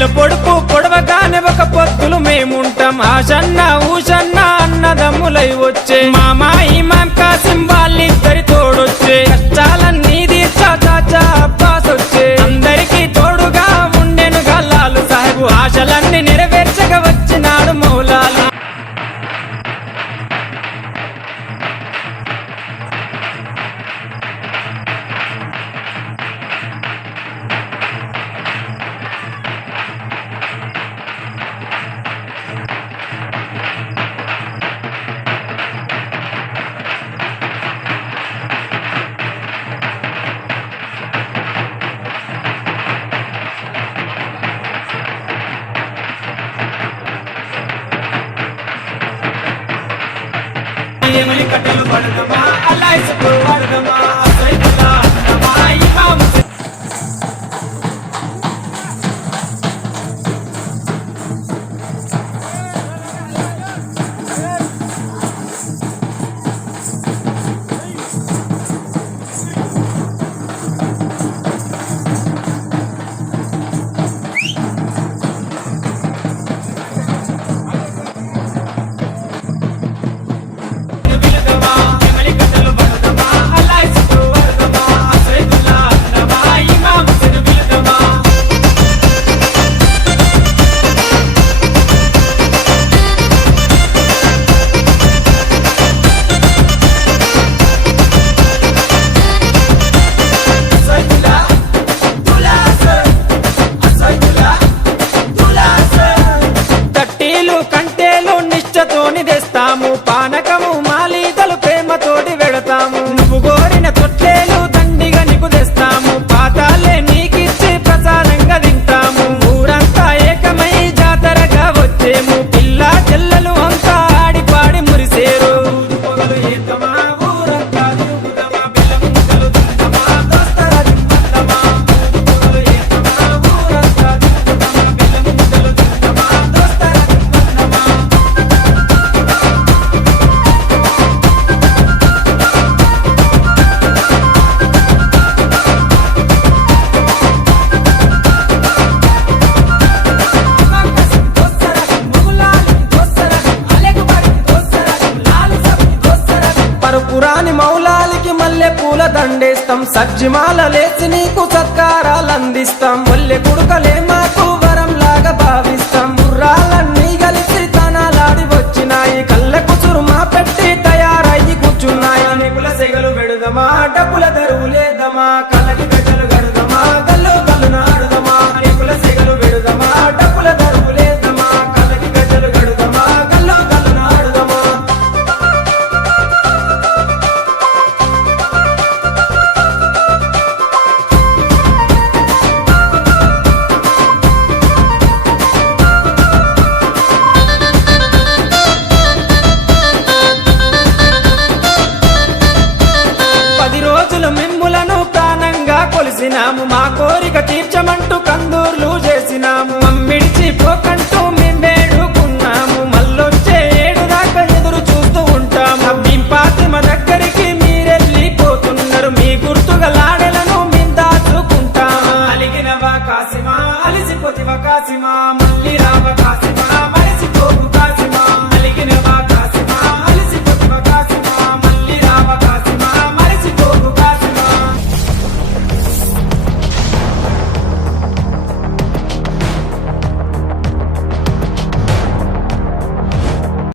నెల పొడుపు పొడవగానే ఒక పొత్తులు మేముంటాం ఆషన్న ఊషన్న అన్నదమ్ములై వచ్చే మామా ఇమాం కాసిం వాళ్ళిద్దరి తోడొచ్చే కష్టాలన్నీ తీర్చా చాచా అబ్బాస్ వచ్చే అందరికీ తోడుగా ఉండెను గల్లాలు సాహెబు ఆశలన్నీ నెరవేర్చగా వచ్చినాడు మౌలాలి కట్టెలు పడదమా అల్లాయిసుకు పడదమా సైదుల్లా అన్నమా ఇమాం తెస్తాము పానకము మాలీదలు ప్రేమతోటి వెడతాము నువ్వు కోరిన తొట్లేలు దండిగా నీకు తెస్తాము పాతాలే నీకిచ్చి ప్రసాదంగా తింటాము ఊరంతా ఏకమై జాతరగా వచ్చేము పిల్ల చెల్లెలు అంతా ఆడి పాడి మురిసేరు పురాని మౌలాలికి మల్లె పూల దండేస్తాం సజ్జిమాల లేచి నీకు సత్కారాలు అందిస్తాం మల్లె కుడుకలే మాకు